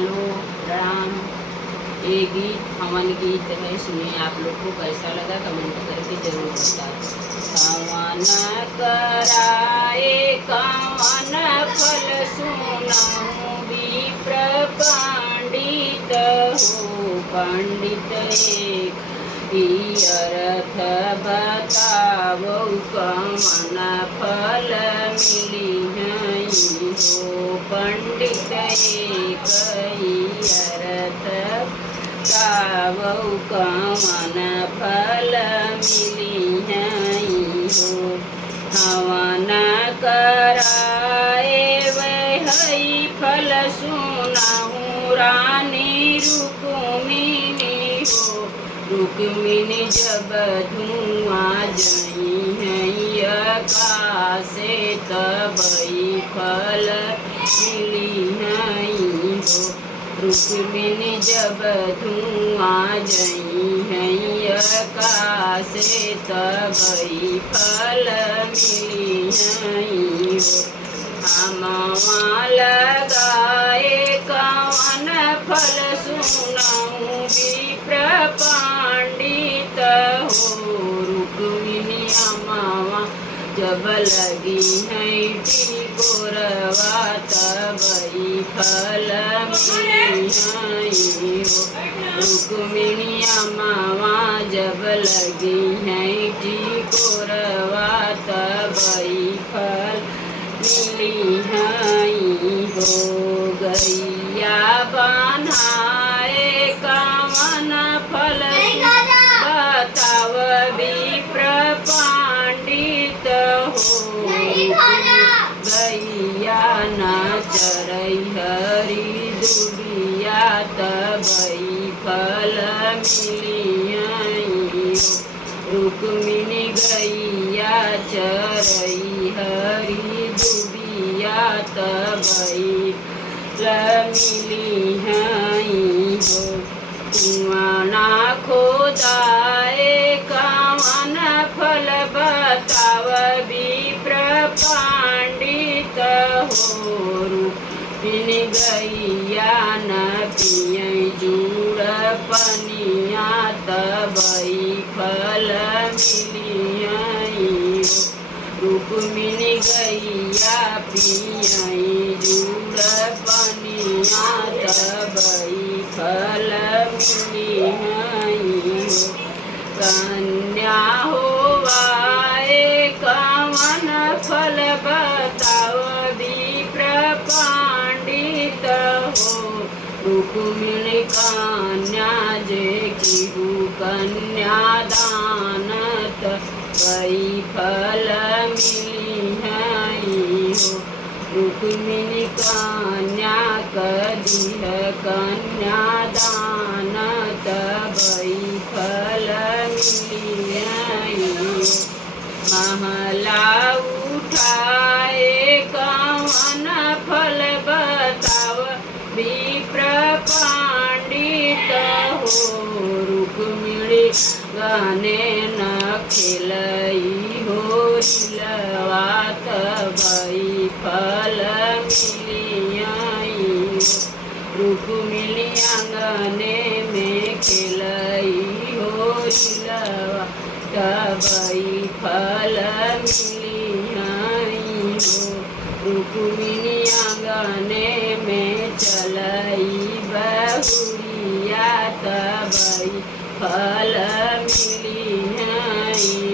Hello Ram. ये गीत हवन गीत है, सुनिए आप लोग को कैसा लगा कमेंट करके जरूर बताएं। हवन कराए कवन फल सुनाऊं, विप्र पंडित हो पंडित एक ही अर्थ बतावो, कवन फल मिली है हो पंडित एक ही अर्थ बतावो, कवन फल मिली है हो। हवन कराए वही फल सुनाऊं, रानी रुक्मिणी हो रुक्मिणी जब धुआं जई है आकाशे, तबई फल मिली है हो। रुक्मिणी जब धुआं जई है आकाशे, तबई फल मिली है हो। हमवा लगाए कवन फल सुनाऊं, विप्र पंडित हो रुक्मिणी अमावा जब लगी है टिकोरवा, तबई फल मिली है हो। रुक्मिणी अमावा जब लगी है टिकोरवा, तबई फल मिली है हो। गैया बनाए कवन फल बताव, विप्र पंडित हो गैया न चरई हरी दुबिया, तबई फल मिली है हो। रुक्मिणी गैया चरई हरी दुबिया, तबई मिली है हो। कुआं ना खोदाए कवन फल बताव, विप्र पंडित हो रुक्मिणी गैया न पियै जूड़ पनिया, तबई फल मिली है हो। रुक्मिणी गैया पियै जूड़ पनिया, तबई फल मिली है हो। कन्या होवाए कवन फल बताव, विप्र पंडित हो रुक्मिणी कन्या जे किहु कन्यादान, तबई फल मिली है हो। रुक्मिणी कन्या कदिह कन्यादान, तबई फल मिली है हो। महला उठाए कवन फल बताव, विप्र पंडित हो रुक्मिणी गाने न खिलई होरिलवा, तबई फल मिली है हो। रुक्मिणी आंगने में खिलई होरिलवा, तबई फल मिली है हो। रुक्मिणी आंगने में चलई बहुरिया, तबई फल मिली है।